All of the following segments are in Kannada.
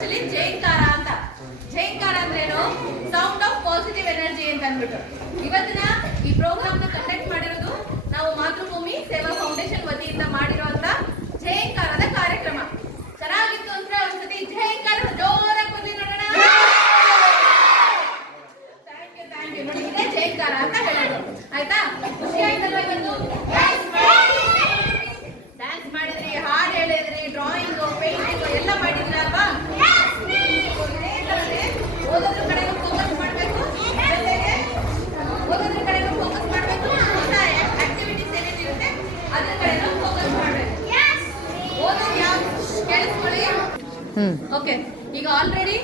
ಜೈಂಕಾರ ಅಂತ. ಜೈಂಕಾರ ಅಂದ್ರೇನು? ಸೌಂಡ್ ಆಫ್ ಪಾಸಿಟಿವ್ ಎನರ್ಜಿ ಅಂತ ಅಂದ್ಬಿಟ್ಟು ಇವತ್ತಿನ ಈ ಪ್ರೋಗ್ರಾಮ್ ನ ಕಂಡಕ್ಟ್ ಮಾಡಿರೋದು ನಾವು ಮಾತೃಭೂಮಿ ಸೇವಾ ಫೌಂಡೇಶನ್ ವತಿಯಿಂದ ಮಾಡಿರುವಂತ ಜೈಂಕಾರದ ಕಾರ್ಯಕ್ರಮ. ಚೆನ್ನಾಗಿತ್ತು ಅಂದ್ರೆ ಒಂದ್ಸತಿ ಜೈಂಕಾರ ಜೋರಾಗಿ ಬಂದಿ ನೋಡೋಣ. ಥ್ಯಾಂಕ್ ಯು ನೋಡಿ, ಇದೇ ಜೈಂಕಾರ ಅಂತ ಹೇಳೋದು. ಆಯ್ತಾ? ಖುಷಿ ಆಯ್ತಲ್ವಾ? ಇವತ್ತು ಡ್ಯಾನ್ಸ್ ಮಾಡಿದ್ರಿ, ಹಾಡು ಹೇಳಿದ್ರಿ, ಡ್ರಾಯಿಂಗ್, ಪೇಂಟಿಂಗ್ ಎಲ್ಲ ಮಾಡಿದ್ರಿ ಅಲ್ವಾ? ಓದೋದ್ರ ಕಡೆನೂ ಫೋಕಸ್ ಮಾಡಬೇಕು, ಜೊತೆಗೆ ಓದೋದ್ರ ಕಡೆನೂ ಫೋಕಸ್ ಮಾಡಬೇಕು, ಹೊಸ ಆಕ್ಟಿವಿಟೀಸ್ ಏನೇನಿರುತ್ತೆ ಅದ್ರ ಕಡೆನೂ ಫೋಕಸ್ ಮಾಡಬೇಕು. ಓದೋದು ಯಾವ ಕೇಳಿಸ್ಕೊಳ್ಳಿ. ಓಕೆ, ಈಗ ಆಲ್ರೆಡಿ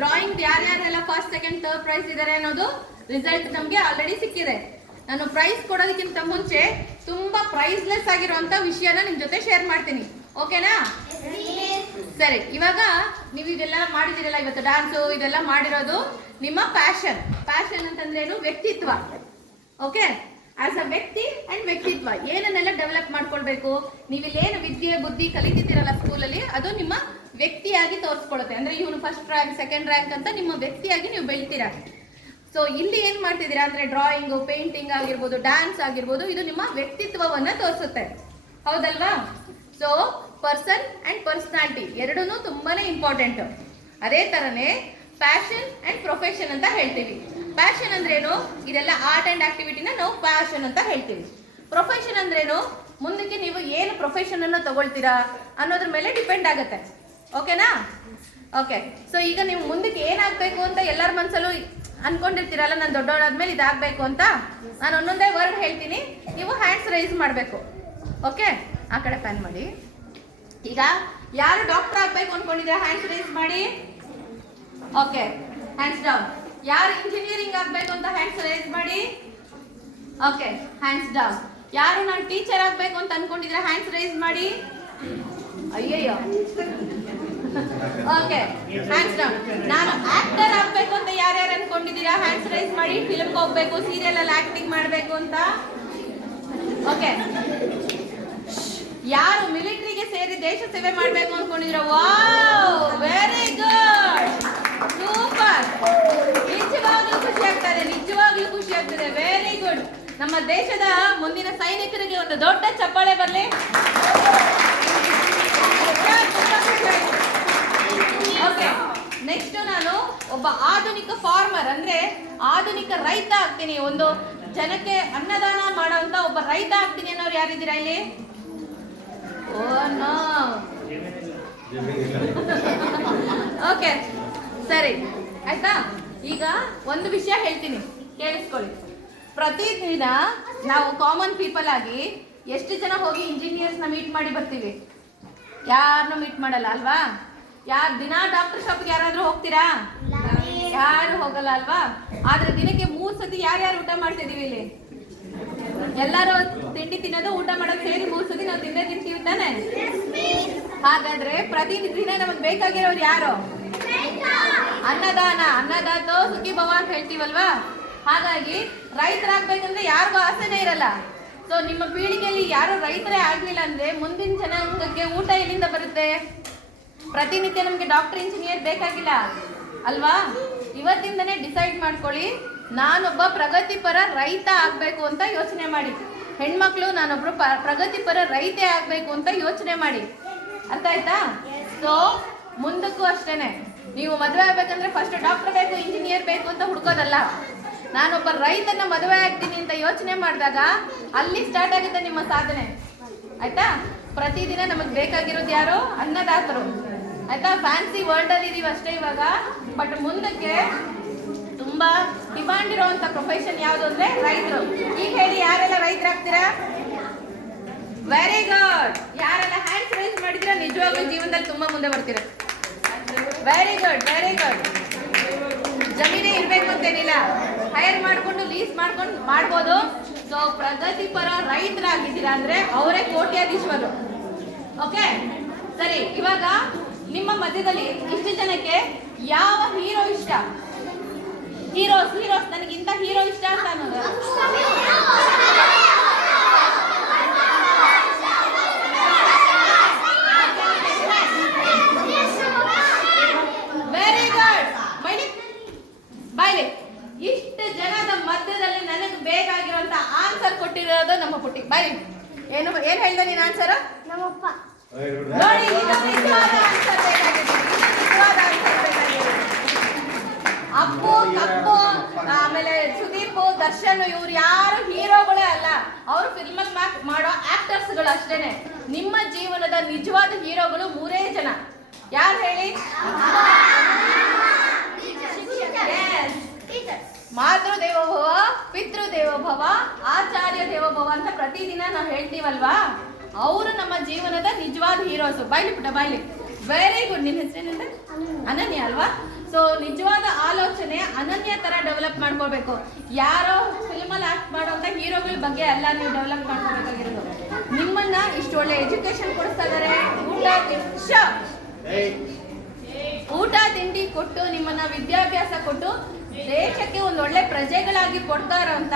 ಡ್ರಾಯಿಂಗ್ ಯಾರ್ಯಾರೆಲ್ಲ ಫಸ್ಟ್ ಸೆಕೆಂಡ್ ಥರ್ಡ್ ಪ್ರೈಸ್ ಇದ್ದಾರೆ ಅನ್ನೋದು ರಿಸಲ್ಟ್ ನಮಗೆ ಆಲ್ರೆಡಿ ಸಿಕ್ಕಿದೆ. ನಾನು ಪ್ರೈಸ್ ಕೊಡೋದಕ್ಕಿಂತ ಮುಂಚೆ ತುಂಬಾ ಪ್ರೈಸ್ಲೆಸ್ ಆಗಿರುವಂತ ವಿಷಯನ ನಿಮ್ ಜೊತೆ ಶೇರ್ ಮಾಡ್ತೀನಿ. ಓಕೆನಾ? ಸರಿ, ಇವಾಗ ನೀವು ಇದೆಲ್ಲ ಮಾಡಿದಿರಲ್ಲ, ಇವತ್ತು ಡ್ಯಾನ್ಸು ಇದೆಲ್ಲ ಮಾಡಿರೋದು ನಿಮ್ಮ ಪ್ಯಾಷನ್. ಪ್ಯಾಷನ್ ಅಂತಂದ್ರೇನು? ವ್ಯಕ್ತಿತ್ವ. ಓಕೆ, ಆಸ್ ಅ ವ್ಯಕ್ತಿ ಅಂಡ್ ವ್ಯಕ್ತಿತ್ವ ಏನನ್ನೆಲ್ಲ ಡೆವಲಪ್ ಮಾಡ್ಕೊಳ್ಬೇಕು. ನೀವಿಲ್ಲೇನು ವಿದ್ಯೆ ಬುದ್ಧಿ ಕಲಿತಿದ್ದೀರಲ್ಲ ಸ್ಕೂಲಲ್ಲಿ, ಅದು ನಿಮ್ಮ ವ್ಯಕ್ತಿಯಾಗಿ ತೋರಿಸ್ಕೊಳುತ್ತೆ. ಅಂದ್ರೆ ಇವನು ಫಸ್ಟ್ ರ್ಯಾಂಕ್ ಸೆಕೆಂಡ್ ರ್ಯಾಂಕ್ ಅಂತ ನಿಮ್ಮ ವ್ಯಕ್ತಿಯಾಗಿ ನೀವು ಬೆಳಿತೀರಾ. ಸೊ ಇಲ್ಲಿ ಏನ್ ಮಾಡ್ತಿದ್ದೀರಾ ಅಂದ್ರೆ ಡ್ರಾಯಿಂಗ್, ಪೇಂಟಿಂಗ್ ಆಗಿರ್ಬೋದು, ಡ್ಯಾನ್ಸ್ ಆಗಿರ್ಬೋದು, ಇದು ನಿಮ್ಮ ವ್ಯಕ್ತಿತ್ವವನ್ನ ತೋರಿಸುತ್ತೆ. ಹೌದಲ್ವಾ? ಸೊ ಪರ್ಸನ್ ಅಂಡ್ ಪರ್ಸನಾಲಿಟಿ ಎರಡೂ ತುಂಬಾನೇ ಇಂಪಾರ್ಟೆಂಟ್. ಅದೇ ತರನೇ ಪ್ಯಾಷನ್ ಅಂಡ್ ಪ್ರೊಫೆಷನ್ ಅಂತ ಹೇಳ್ತೀವಿ. ಪ್ಯಾಷನ್ ಅಂದ್ರೇನು? ಇದೆಲ್ಲ ಆರ್ಟ್ ಅಂಡ್ ಆಕ್ಟಿವಿಟಿನ ನಾವು ಪ್ಯಾಷನ್ ಅಂತ ಹೇಳ್ತೀವಿ. ಪ್ರೊಫೆಷನ್ ಅಂದ್ರೇನು? ಮುಂದಕ್ಕೆ ನೀವು ಏನು ಪ್ರೊಫೆಷನ್ ಅನ್ನು ತಗೊಳ್ತೀರಾ ಅನ್ನೋದ್ರ ಮೇಲೆ ಡಿಪೆಂಡ್ ಆಗುತ್ತೆ. ಓಕೆನಾ? ಓಕೆ, ಸೊ ಈಗ ನೀವು ಮುಂದಕ್ಕೆ ಏನಾಗಬೇಕು ಅಂತ ಎಲ್ಲರ ಮನಸ್ಸಲ್ಲೂ ಅನ್ಕೊಂಡಿರ್ತೀರಲ್ಲ, ನಾನು ದೊಡ್ಡವಳಾದ್ಮೇಲೆ ಇದಾಗಬೇಕು ಅಂತ. ನಾನು ಒಂದೊಂದೇ ವರ್ಡ್ ಹೇಳ್ತೀನಿ, ನೀವು ಹ್ಯಾಂಡ್ಸ್ ರೈಸ್ ಮಾಡಬೇಕು. ಓಕೆ, ಆ ಕಡೆ ಪ್ಯಾನ್ ಮಾಡಿ. ಈಗ ಯಾರು ಡಾಕ್ಟರ್ ಆಗ್ಬೇಕು ಅನ್ಕೊಂಡಿದ್ರೆ ಹ್ಯಾಂಡ್ಸ್ ರೈಸ್ ಮಾಡಿ. Okay, hands down. ಯಾರು ಇಂಜಿನಿಯರಿಂಗ್ ಆಗ್ಬೇಕು ಅಂತ ಹ್ಯಾಂಡ್ಸ್ ರೈಸ್ ಮಾಡಿ. Okay, hands down. ಯಾರು ನಾನು ಟೀಚರ್ ಆಗ್ಬೇಕು ಅಂತ ಅನ್ಕೊಂಡಿದ್ರೆ ಹ್ಯಾಂಡ್ಸ್ ರೈಸ್ ಮಾಡಿ. ಅಯ್ಯಯ್ಯೋ. Okay, hands down. ನಾನು ಆಕ್ಟರ್ ಆಗ್ಬೇಕು ಅಂತ ಯಾರ್ಯಾರು ಅನ್ಕೊಂಡಿದ್ದೀರಾ ಹ್ಯಾಂಡ್ಸ್ ರೈಸ್ ಮಾಡಿ. ಫಿಲ್ಮ್ಗೆ ಹೋಗ್ಬೇಕು, ಸೀರಿಯಲ್ ಅಲ್ಲಿ ಆಕ್ಟಿಂಗ್ ಮಾಡ್ಬೇಕು ಅಂತ. ಓಕೆ, ಯಾರು ಮಿಲಿಟರಿಗೆ ಸೇರಿ ದೇಶ ಸೇವೆ ಮಾಡ್ಬೇಕು ಅನ್ಕೊಂಡಿದ್ರ? Wow, very good, super. ನಿಜವಾಗ್ಲೂ ಖುಷಿ ಆಗ್ತದೆ, ನಿಜವಾಗ್ಲೂ ಖುಷಿ ಆಗ್ತದೆ. Very good. ನಮ್ಮ ದೇಶದ ಮುಂದಿನ ಸೈನಿಕರಿಗೆ ಒಂದು ದೊಡ್ಡ ಚಪ್ಪಾಳೆ ಬರಲಿ. ಓಕೆ, ನೆಕ್ಸ್ಟ್ ನಾನು ಒಬ್ಬ ಆಧುನಿಕ ಫಾರ್ಮರ್ ಅಂದ್ರೆ ಆಧುನಿಕ ರೈತ ಆಗ್ತೀನಿ. ಒಂದು ಜನಕ್ಕೆ ಅನ್ನದಾನ ಮಾಡೋಂತ ಒಬ್ಬ ರೈತ ಆಗ್ತೀನಿ ಅನ್ನೋರು ಯಾರಿದ್ದೀರಾ ಇಲ್ಲಿ? ಓಕೆ, ಸರಿ ಆಯ್ತಾ? ಈಗ ಒಂದು ವಿಷಯ ಹೇಳ್ತೀನಿ, ಕೇಳಿಸ್ಕೊಳ್ಳಿ. ಪ್ರತಿದಿನ ನಾವು ಕಾಮನ್ ಪೀಪಲ್ ಆಗಿ ಎಷ್ಟು ಜನ ಹೋಗಿ ಇಂಜಿನಿಯರ್ಸ್ ನ ಮೀಟ್ ಮಾಡಿ ಬರ್ತೀವಿ? ಯಾರನ್ನೂ ಮೀಟ್ ಮಾಡಲ್ಲ ಅಲ್ವಾ? ಯಾರು ದಿನ ಡಾಕ್ಟರ್ ಶಾಪ್ಗೆ ಯಾರಾದ್ರೂ ಹೋಗ್ತೀರಾ? ಯಾರು ಹೋಗಲ್ಲ ಅಲ್ವಾ? ಆದ್ರೆ ದಿನಕ್ಕೆ 3 ಸತಿ ಯಾರ್ಯಾರು ಊಟ ಮಾಡ್ತಿದೀವಿ ಇಲ್ಲಿ? ಎಲ್ಲರೂ ತಿಂಡಿ ತಿನ್ನೋದು, ಊಟ ಮಾಡೋದು ಸೇರಿ 3 ಸತಿ ನಾವು ತಿಂದೇ ತಿಂತೀವಿ ತಾನೆ? ಹಾಗಾದ್ರೆ ಪ್ರತಿದಿನ ನಮಗ್ ಬೇಕಾಗಿರೋರು ಯಾರು? ಅನ್ನದಾನ. ಅನ್ನದಾತೋ ಸುಖಿ ಭವ ಅಂತ ಹೇಳ್ತೀವಲ್ವಾ? ಹಾಗಾಗಿ ರೈತರಾಗ್ಬೇಕಂದ್ರೆ ಯಾರಿಗೂ ಆಸೆನೇ ಇರಲ್ಲ. ಸೊ ನಿಮ್ಮ ಪೀಳಿಗೆಯಲ್ಲಿ ಯಾರು ರೈತರೇ ಆಗ್ಲಿಲ್ಲ ಅಂದ್ರೆ ಮುಂದಿನ ಜನಾಂಗಕ್ಕೆ ಊಟ ಎಲ್ಲಿಂದ ಬರುತ್ತೆ? ಪ್ರತಿನಿತ್ಯ ನಮ್ಗೆ ಡಾಕ್ಟರ್ ಇಂಜಿನಿಯರ್ ಬೇಕಾಗಿಲ್ಲ ಅಲ್ವಾ? ಇವತ್ತಿಂದನೇ ಡಿಸೈಡ್ ಮಾಡ್ಕೊಳ್ಳಿ, ನಾನೊಬ್ಬ ಪ್ರಗತಿಪರ ರೈತ ಆಗ್ಬೇಕು ಅಂತ ಯೋಚನೆ ಮಾಡಿ. ಹೆಣ್ಮಕ್ಳು ನಾನೊಬ್ರು ಪ್ರಗತಿಪರ ರೈತೆ ಆಗ್ಬೇಕು ಅಂತ ಯೋಚನೆ ಮಾಡಿ. ಅರ್ಥ ಆಯ್ತಾ? ಸೊ ಮುಂದಕ್ಕೂ ಅಷ್ಟೇನೆ, ನೀವು ಮದುವೆ ಆಗ್ಬೇಕಂದ್ರೆ ಫಸ್ಟ್ ಡಾಕ್ಟರ್ ಬೇಕು, ಇಂಜಿನಿಯರ್ ಬೇಕು ಅಂತ ಹುಡ್ಕೋದಲ್ಲ. ನಾನೊಬ್ಬ ರೈತನ ಮದುವೆ ಆಗ್ತೀನಿ ಅಂತ ಯೋಚನೆ ಮಾಡಿದಾಗ ಅಲ್ಲಿ ಸ್ಟಾರ್ಟ್ ಆಗುತ್ತೆ ನಿಮ್ಮ ಸಾಧನೆ. ಆಯ್ತಾ? ಪ್ರತಿದಿನ ನಮಗ್ ಬೇಕಾಗಿರೋದು ಯಾರು? ಅನ್ನದಾತರು. ಆಯ್ತಾ? ಫ್ಯಾನ್ಸಿ ವರ್ಲ್ಡ್ ಅಲ್ಲಿ ಇದೀವಿ ಅಷ್ಟೇ ಇವಾಗ, ಬಟ್ ಮುಂದಕ್ಕೆ ತುಂಬಾ ಡಿಮಾಂಡ್ ಇರುವಂತ ಪ್ರೊಫೆಷನ್ ಯಾವುದು ಅಂದ್ರೆ ರೈತರು. ಈಗ ಹೇಳಿ, ಯಾರೆಲ್ಲ ರೈತರಾಗ್ತೀರಾ? Very good. ಯಾರೆಲ್ಲ ಹ್ಯಾಂಡ್ಸ್ ರೈಸ್ ಮಾಡಿದ್ರೆ ನಿಜವಾಗ್ಲೂ ಜೀವನದಲ್ಲಿ ತುಂಬಾ ಮುಂದೆ ಬರ್ತೀರಾ. Very good, very good. ಜಮೀನೇ ಇರ್ಬೇಕು ಅಂತೇನಿಲ್ಲ, ಹೈರ್ ಮಾಡ್ಕೊಂಡು ಲೀಸ್ ಮಾಡ್ಕೊಂಡು ಮಾಡ್ಬೋದು. ಸೊ ಪ್ರಗತಿಪರ ರೈತರಾಗಿದ್ದೀರಾ ಅಂದ್ರೆ ಅವರೇ ಕೋಟ್ಯಾಧೀಶ್ವರು. ಓಕೆ, ಸರಿ. ಇವಾಗ ನಿಮ್ಮ ಮಧ್ಯದಲ್ಲಿ ಇಷ್ಟು ಜನಕ್ಕೆ ಯಾವ ಹೀರೋ ಇಷ್ಟ? ಹೀರೋಸ್ ನನಗಿಂತ ಹೀರೋ ಇಷ್ಟ ಅಂತ ಅನ್ನೋದು ಏನು ಹೇಳ್ದೆ ನೀನು ಆನ್ಸರ್? ನಮ್ಮಪ್ಪ. ನೋಡಿ, ಇದು ನಿಜವಾದ ಆನ್ಸರ್ ಬೇಕಾಗಿದೆ. ಅಪ್ಪು, ಕಪ್ಪು, ಆಮೇಲೆ ಸುದೀಪ್, ದರ್ಶನ್ ಇವ್ರು ಯಾರು ಹೀರೋಗಳೇ ಅಲ್ಲ. ಅವರು ಫಿಲ್ಮಲ್ಲಿ ಮಾಡೋ ಆಕ್ಟರ್ಸ್ಗಳು ಅಷ್ಟೇನೆ. ನಿಮ್ಮ ಜೀವನದ ನಿಜವಾದ ಹೀರೋಗಳು 3 ಜನ. ಯಾರು ಹೇಳಿ? ಮಾತೃ ದೇವೋಭವ, ಪಿತೃ ದೇವೋಭವ, ಆಚಾರ್ಯ ದೇವೋಭವ ಅಂತ ಪ್ರತಿದಿನ ನಾವು ಹೇಳ್ತೀವಲ್ವಾ, ಅವರು ನಮ್ಮ ಜೀವನದ ನಿಜವಾದ ಹೀರೋಸು. ಬಾಯ್ಲಿ ಪುಟ್ಟ ಬಾಯ್ಲಿ. Very good. ನಿನ್ನ ಹೆಸರೇನಂದ್ರೆ ಅನನ್ಯ ಅಲ್ವಾ? ಸೊ ನಿಜವಾದ ಆಲೋಚನೆ ಅನನ್ಯ ತರ ಡೆವಲಪ್ ಮಾಡ್ಕೋಬೇಕು. ಯಾರೋ ಫಿಲ್ಮಲ್ಲಿ ಆಕ್ಟ್ ಮಾಡುವಂತ ಹೀರೋಗಳ ಬಗ್ಗೆ ಎಲ್ಲ ನೀವು ಡೆವಲಪ್ ಮಾಡ್ಕೋಬೇಕಾಗಿರೋದು. ನಿಮ್ಮನ್ನ ಇಷ್ಟು ಒಳ್ಳೆ ಎಜುಕೇಶನ್ ಕೊಡಿಸ್ತಾ ಇದಾರೆ, ಊಟ ತಿಂಡಿ ಕೊಟ್ಟು ನಿಮ್ಮನ್ನ ವಿದ್ಯಾಭ್ಯಾಸ ಕೊಟ್ಟು ದೇಶಕ್ಕೆ ಒಂದು ಒಳ್ಳೆ ಪ್ರಜೆಗಳಾಗಿ ಕೊಡ್ತಾರಂತ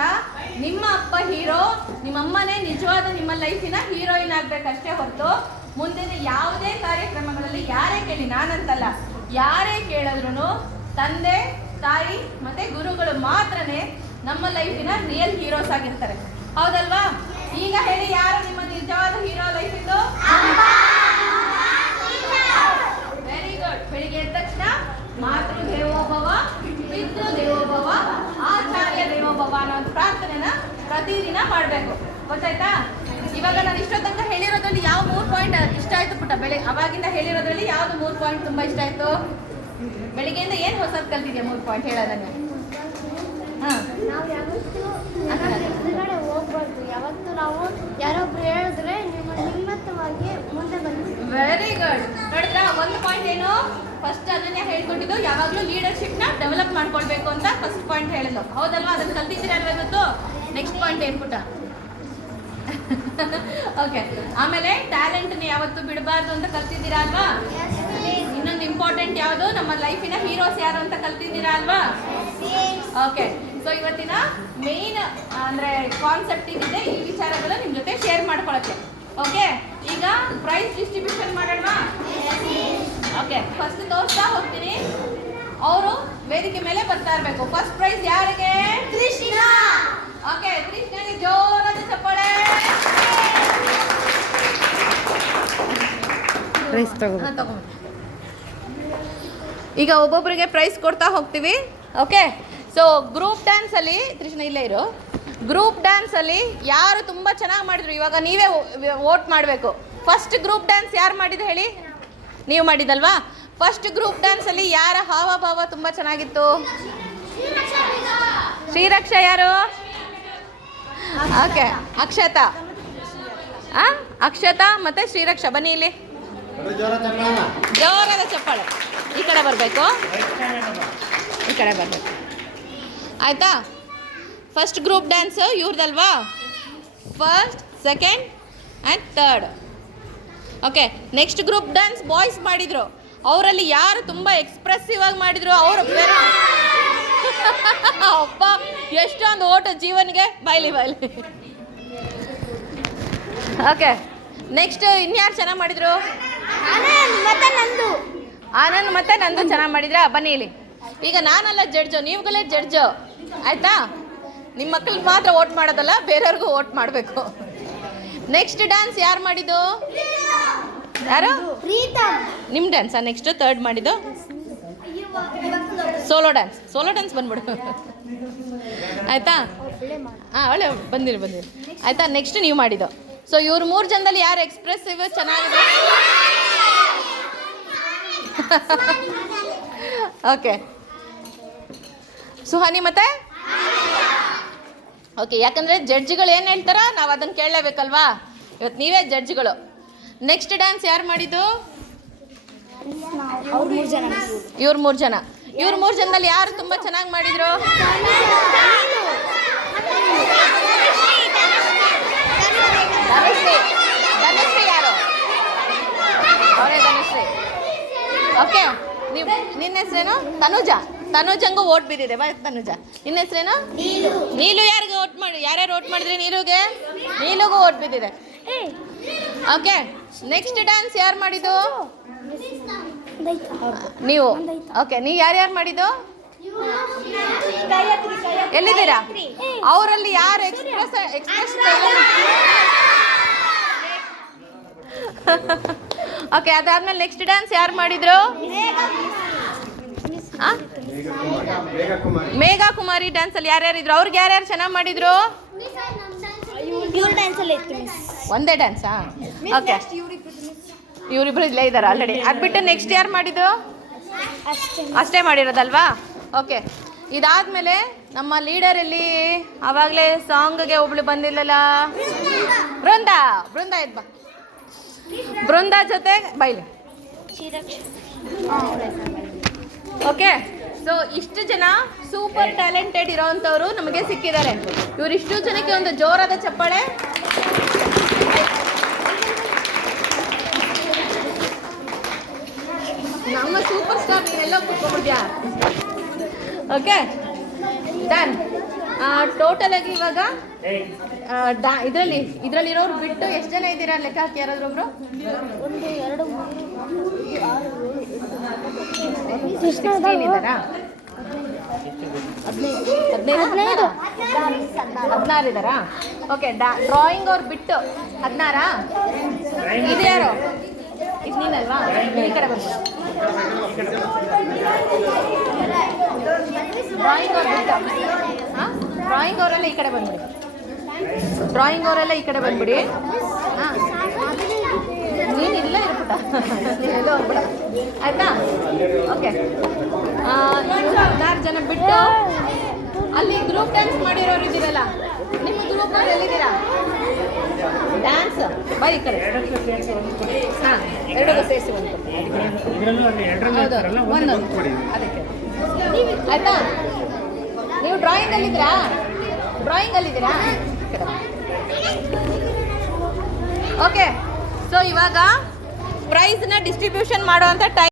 ನಿಮ್ಮ ಅಪ್ಪ ಹೀರೋ, ನಿಮ್ಮಮ್ಮನೇ ನಿಜವಾದ ನಿಮ್ಮ ಲೈಫಿನ ಹೀರೋಯಿನ್ ಆಗ್ಬೇಕಷ್ಟೇ ಹೊರತು ಮುಂದಿನ ಯಾವುದೇ ಕಾರ್ಯಕ್ರಮಗಳಲ್ಲಿ ಯಾರೇ ಕೇಳಿ, ನಾನಂತಲ್ಲ, ಯಾರೇ ಕೇಳಿದ್ರು ತಂದೆ ತಾಯಿ ಮತ್ತೆ ಗುರುಗಳು ಮಾತ್ರನೇ ನಮ್ಮ ಲೈಫಿನ ರಿಯಲ್ ಹೀರೋಸ್ ಆಗಿರ್ತಾರೆ. ಹೌದಲ್ವಾ? ಈಗ ಹೇಳಿ, ಯಾರು ನಿಮ್ಮ ನಿಜವಾದ ಹೀರೋ ಲೈಫಿಂದು? Very good. ಬೆಳಿಗ್ಗೆ ಎದ್ದ ತಕ್ಷಣ ಮಾತೃ ದೇವೋಭವ, ಪಿತೃ ದೇವೋಭವ, ಆಚಾರ್ಯ ದೇವೋಭವ ಅನ್ನೋ ಒಂದು ಪ್ರಾರ್ಥನೆನ ಪ್ರತಿದಿನ ಮಾಡಬೇಕು. ಗೊತ್ತಾಯ್ತಾ? ಇವಾಗ ನಾನು ಇಷ್ಟೋ ತನಕ ಹೇಳಿರೋದ್ರಲ್ಲಿ ಯಾವ 3 ಪಾಯಿಂಟ್ ಇಷ್ಟ ಆಯ್ತು ಪುಟ್ಟ? ಅವಾಗಿಂದ ಹೇಳಿರೋದ್ರಲ್ಲಿ ಯಾವ್ದು 3 ಪಾಯಿಂಟ್ ತುಂಬಾ ಇಷ್ಟ ಆಯ್ತು? ಬೆಳಿಗ್ಗೆಯಿಂದ ಏನು ಹೊಸದು ಕಲ್ತಿದ್ಯಾ? 3 ಪಾಯಿಂಟ್ ಹೇಳೋದ ನೀವು? ನಾವು ಯಾವತ್ತೂ ಎದುರುಗಡೆ ಹೋಗ್ಬಾರ್ದು. ಯಾವತ್ತು ನಾವು ಯಾರೊಬ್ರು ಹೇಳಿದ್ರೆ ನಿಮ್ಮತ್ತವಾಗಿ ಮುಂದೆ ಬಂದ್ವಿ. Very good. ನೋಡಿದ್ರ, ಒಂದು ಪಾಯಿಂಟ್ ಏನು? ಫಸ್ಟ್ ಅನನ್ಯ ಹೇಳ್ಕೊಟ್ಟಿದ್ದು ಯಾವಾಗಲೂ ಲೀಡರ್ಶಿಪ್ ನ ಡೆವಲಪ್ ಮಾಡ್ಕೊಳ್ಬೇಕು ಅಂತ ಫಸ್ಟ್ ಪಾಯಿಂಟ್ ಹೇಳಿದ್ದು. ಹೌದಲ್ವಾ? ಅದನ್ನ ಕಲ್ತಿದ್ದೀರಾ ಅಲ್ವಾ ಇವತ್ತು? ನೆಕ್ಸ್ಟ್ ಪಾಯಿಂಟ್ ಏನ್ ಪುಟ್ಟ? ಓಕೆ. ಆಮೇಲೆ ಟ್ಯಾಲೆಂಟ್ ಯಾವತ್ತು ಬಿಡಬಾರ್ದು ಅಂತ ಕಲ್ತಿದ್ದೀರಾ ಅಲ್ವಾ? ಇನ್ನೊಂದು ಇಂಪಾರ್ಟೆಂಟ್ ಯಾವುದು? ನಮ್ಮ ಲೈಫಿನ ಹೀರೋಸ್ ಯಾರು ಅಂತ ಕಲ್ತಿದ್ದೀರಾ ಅಲ್ವಾ? ಓಕೆ. ಸೊ ಇವತ್ತಿನ ಮೇನ್ ಅಂದ್ರೆ ಕಾನ್ಸೆಪ್ಟ್ ಇದೆ, ಈ ವಿಚಾರಗಳು ನಿಮ್ ಜೊತೆ ಶೇರ್ ಮಾಡ್ಕೊಳಕ್ಕೆ. ಓಕೆ. ಈಗ ಪ್ರೈಸ್ ಡಿಸ್ಟ್ರಿಬ್ಯೂಷನ್ ಮಾಡೋಣ. ಓಕೆ. ಫಸ್ಟ್ ತೋರಿಸ್ತಾ ಹೋಗ್ತೀನಿ, ಅವರು ವೇದಿಕೆ ಮೇಲೆ ಬರ್ತಾ ಇರಬೇಕು. ಫಸ್ಟ್ ಪ್ರೈಸ್ ಯಾರಿಗೆ? ಕೃಷ್ಣ. ಓಕೆ. ಕೃಷ್ಣಗೆ ಜೋರಾದ ಚಪ್ಪಾಳೆ. ಪ್ರೈಸ್ ತಗೊಂಡು ಈಗ ಒಬ್ಬೊಬ್ಬರಿಗೆ ಪ್ರೈಸ್ ಕೊಡ್ತಾ ಹೋಗ್ತೀವಿ. ಓಕೆ. ಸೊ ಗ್ರೂಪ್ ಡ್ಯಾನ್ಸಲ್ಲಿ, ಕೃಷ್ಣ ಇಲ್ಲೇ ಇರು, ಗ್ರೂಪ್ ಡ್ಯಾನ್ಸಲ್ಲಿ ಯಾರು ತುಂಬ ಚೆನ್ನಾಗಿ ಮಾಡಿದ್ರು ಇವಾಗ ನೀವೇ ವೋಟ್ ಮಾಡಬೇಕು. ಫಸ್ಟ್ ಗ್ರೂಪ್ ಡ್ಯಾನ್ಸ್ ಯಾರು ಮಾಡಿದ್ದು ಹೇಳಿ? ನೀವು ಮಾಡಿದಲ್ವಾ? ಫಸ್ಟ್ ಗ್ರೂಪ್ ಡ್ಯಾನ್ಸಲ್ಲಿ ಯಾರ ಹಾವಭಾವ ತುಂಬ ಚೆನ್ನಾಗಿತ್ತು? ಶ್ರೀರಕ್ಷಾ ಯಾರು? ಓಕೆ. ಅಕ್ಷತಾ. ಅಕ್ಷತಾ ಮತ್ತು ಶ್ರೀರಕ್ಷಾ ಬನ್ನಿ ಇಲ್ಲಿ. ಜೋರಾದ ಚಪ್ಪಾಳೆ. ಈ ಕಡೆ ಬರಬೇಕು, ಈ ಕಡೆ ಬರಬೇಕು. ಆಯಿತಾ? ಫಸ್ಟ್ ಗ್ರೂಪ್ ಡ್ಯಾನ್ಸು ಇವ್ರದಲ್ವಾ? First, second and third. Okay. Next group dance boys ಮಾಡಿದರು. ಅವರಲ್ಲಿ ಯಾರು ತುಂಬ ಎಕ್ಸ್ಪ್ರೆಸಿವ್ ಆಗಿ ಮಾಡಿದರು ಅವರು ಬೇರೆ. ಅಪ್ಪ, ಎಷ್ಟೊಂದು ಓಟ ಜೀವನಿಗೆ. ಬಾಯ್ಲಿ ಬಾಯ್ಲಿ. ಓಕೆ. ನೆಕ್ಸ್ಟ್ ಇನ್ಯಾರು ಚೆನ್ನಾಗಿ ಮಾಡಿದರು? ಆನಂದ್ ಮತ್ತೆ ನಂದು ಚೆನ್ನಾಗಿ ಮಾಡಿದ್ರಾ? ಬನ್ನಿ ಇಲ್ಲಿ. ಈಗ ನಾನಲ್ಲ ಜಡ್ಜು, ನೀವುಗಳೇ ಜಡ್ಜು. ಆಯಿತಾ? ನಿಮ್ಮ ಮಕ್ಕಳಿಗೆ ಮಾತ್ರ ವೋಟ್ ಮಾಡೋದಲ್ಲ, ಬೇರೆಯವ್ರಿಗೂ ವೋಟ್ ಮಾಡಬೇಕು. ನೆಕ್ಸ್ಟ್ ಡ್ಯಾನ್ಸ್ ಯಾರು ಮಾಡಿದ್ದು? ಯಾರು? ನಿಮ್ಮ ಡ್ಯಾನ್ಸಾ? ನೆಕ್ಸ್ಟ್ ಥರ್ಡ್ ಮಾಡಿದ್ದು ಸೋಲೋ ಡ್ಯಾನ್ಸ್. ಸೋಲೋ ಡ್ಯಾನ್ಸ್ ಬಂದ್ಬಿಡು. ಆಯಿತಾ? ಒಳ್ಳೆ ಬಂದಿರಿ. ಆಯಿತಾ? ನೆಕ್ಸ್ಟ್ ನೀವು ಮಾಡಿದ್ದು. ಸೊ ಇವ್ರು 3 ಜನದಲ್ಲಿ ಯಾರು ಎಕ್ಸ್ಪ್ರೆಸಿವ್ ಚೆನ್ನಾಗಿದೆ? ಓಕೆ. ಸುಹಾನಿ ಮತ್ತೆ? ಓಕೆ. ಯಾಕಂದರೆ ಜಡ್ಜ್ಗಳು ಏನು ಹೇಳ್ತಾರೋ ನಾವು ಅದನ್ನು ಕೇಳಲೇಬೇಕಲ್ವಾ? ಇವತ್ತು ನೀವೇ ಜಡ್ಜ್ಗಳು. ನೆಕ್ಸ್ಟ್ ಡ್ಯಾನ್ಸ್ ಯಾರು ಮಾಡಿದ್ದು? ಇವ್ರು 3 ಜನ. ಇವ್ರು 3 ಜನದಲ್ಲಿ ಯಾರು ತುಂಬ ಚೆನ್ನಾಗಿ ಮಾಡಿದ್ರು? ಧನುಶ್ರೀ ಯಾರು? ಅವರೇ ಧನುಶ್ರೀ. ಓಕೆ. ನೀವು ನಿನ್ನ ಹೆಸರೇನು? ತನುಜಂಗೂ ಓಟ್ ಬಿದ್ದಿದೆ. ಬಾ ತನುಜ. ನಿನ್ನ ಹೆಸರೇನು? ನೀಲು. ಯಾರಿಗೆ ಓಟ್ ಮಾಡಿ? ಯಾರ್ಯಾರು ಓಟ್ ಮಾಡಿದ್ರಿ ನೀಲುಗೆ? ನೀಲುಗೂ ಓಟ್ ಬಿದ್ದಿದೆ. ಓಕೆ. ನೆಕ್ಸ್ಟ್ ಡ್ಯಾನ್ಸ್ ಯಾರು ಮಾಡಿದ್ದು? ನೀವು. ಓಕೆ. ನೀವು ಯಾರ್ಯಾರು ಮಾಡಿದ್ದು? ಎಲ್ಲಿದ್ದೀರಾ? ಅವರಲ್ಲಿ ಯಾರು ಎಕ್ಸ್ಪ್ರೆಸ್ ಓಕೆ, ಅದಾದ್ಮೇಲೆ ನೆಕ್ಸ್ಟ್ ಡ್ಯಾನ್ಸ್ ಯಾರು ಮಾಡಿದ್ರು? ಮೇಘಾ ಕುಮಾರಿ ಡ್ಯಾನ್ಸ್ ಅಲ್ಲಿ ಯಾರ್ಯಾರು ಇದ್ರು? ಅವ್ರಿಗೆ ಯಾರ್ಯಾರು ಚೆನ್ನಾಗಿ ಮಾಡಿದ್ರು? ಒಂದೇ ಡ್ಯಾನ್ಸಾ? ಓಕೆ, ಇವರಿಬ್ರು ಇಲ್ಲೇ ಇದ್ದಾರೆ ಆಲ್ರೆಡಿ. ಅದ್ಬಿಟ್ಟು ನೆಕ್ಸ್ಟ್ ಯಾರು ಮಾಡಿದ್ದು? ಅಷ್ಟೇ ಮಾಡಿರೋದಲ್ವಾ? ಓಕೆ, ಇದಾದ್ಮೇಲೆ ನಮ್ಮ ಲೀಡರ್ ಇಲ್ಲಿ ಆವಾಗಲೇ ಸಾಂಗ್ಗೆ ಒಬ್ಳು ಬಂದಿಲ್ಲಲ್ಲ, ಬೃಂದ ಇದ್ ಬಾ. ಬೃಂದ ಜೊತೆ ಬೈಲಿ. ಓಕೆ, ಸೊ ಇಷ್ಟು ಜನ ಸೂಪರ್ ಟ್ಯಾಲೆಂಟೆಡ್ ಇರೋವಂಥವ್ರು ನಮಗೆ ಸಿಕ್ಕಿದ್ದಾರೆ. ಇವರಿಷ್ಟು ಜನಕ್ಕೆ ಒಂದು ಜೋರಾದ ಚಪ್ಪಾಳೆ. ನಮ್ಮ ಸೂಪರ್ ಸ್ಟಾರ್ ನೀನೆಲ್ಲ ಕೂತ್ಕೊಂಡ್ಬಿಡ್ತೀಯಾ? Okay, done. ಟೋಟಲ್ ಆಗಿ ಇವಾಗ ಇದರಲ್ಲಿರೋರು ಬಿಟ್ಟು ಎಷ್ಟು ಜನ ಇದ್ದೀರಾ ಲೆಕ್ಕ ಹಾಕಿ ಯಾರಾದ್ರೂ ಒಬ್ರು? 16 ಇದ್ದಾರಾ? 16 ಇದ್ದಾರಾ? ಓಕೆ, ಡ್ರಾಯಿಂಗ್ ಅವ್ರು ಬಿಟ್ಟು 16? ಇದು ಯಾರು? ಇದು ನೀನಲ್ವಾ? ಈ ಕಡೆ ಬಂದು ಡ್ರಾಯಿಂಗ್ ಅವ್ರು ಬಿಟ್ಟು. ಹಾಂ, ಡ್ರಾಯಿಂಗ್ ಅವರೆಲ್ಲ ಈ ಕಡೆ ಬಂದ್ಬಿಡಿ. ಹಾಂ, ನೀನಿಲ್ಲ ಇರ್ಬಿಟ್ಟ, ನೀನೆಲ್ಲೋ ಹೋಗ್ಬಿಡ ಆಯ್ತಾ? ಓಕೆ, 16 ಜನ ಬಿಟ್ಟು ಅಲ್ಲಿ ಗ್ರೂಪ್ ಡ್ಯಾನ್ಸ್ ಮಾಡಿರೋರು ಇದ್ದೀರಲ್ಲ, ನಿಮ್ಮ ಗ್ರೂಪ್ ಅವ್ರು ಎಲ್ಲಿದ್ದೀರಾ? ಡ್ಯಾನ್ಸ್ ಬೈ ಈ ಕಡೆ. ಹಾಂ, ಎರಡಕ್ಕೂ ಸೇರಿಸಿ ಒಂದು ಹೌದು, ಒಂದೊಂದು ಅದಕ್ಕೆ ಆಯ್ತಾ? ನೀವು ಡ್ರಾಯಿಂಗಲ್ಲಿದ್ದೀರಾ? ಓಕೆ, ಸೊ ಇವಾಗ ಪ್ರೈಸ್ನ ಡಿಸ್ಟ್ರಿಬ್ಯೂಷನ್ ಮಾಡುವಂಥ ಟೈಮ್